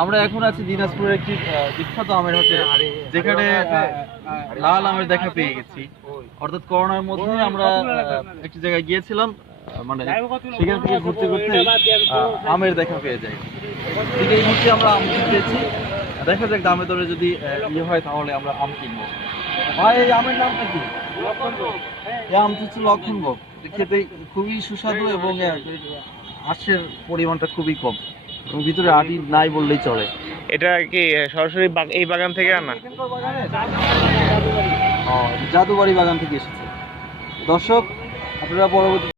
আমরা এখন আছি দিনাজপুরের একটি বিখ্যাত আমের হাটে, যেখানে লাল আমের দেখা পেয়ে গেছি। অর্থাৎ করোনার মধ্যে আমরা একটি জায়গায় গিয়েছিলাম, মানে সেখান থেকে ঘুরতে ঘুরতে আমের দেখা পেয়ে যাই। ঠিক এই মুহূর্তে আমরা আম কিনতেছি, দেখা যাক দামে দরে যদি ইয়ে হয় তাহলে আমরা আম কিনবো। ভাই এই আমের নামটা কি? এই আমটা হচ্ছে লক্ষণভোগ। খেতে খুবই সুস্বাদু এবং আঁশের পরিমাণটা খুবই কম এবং ভিতরে আটি নাই বললেই চলে। এটা কি সরাসরি এই বাগান থেকে আনা? জাদুবাড়ি বাগান থেকে এসেছে। দর্শক, আপনারা পরবর্তী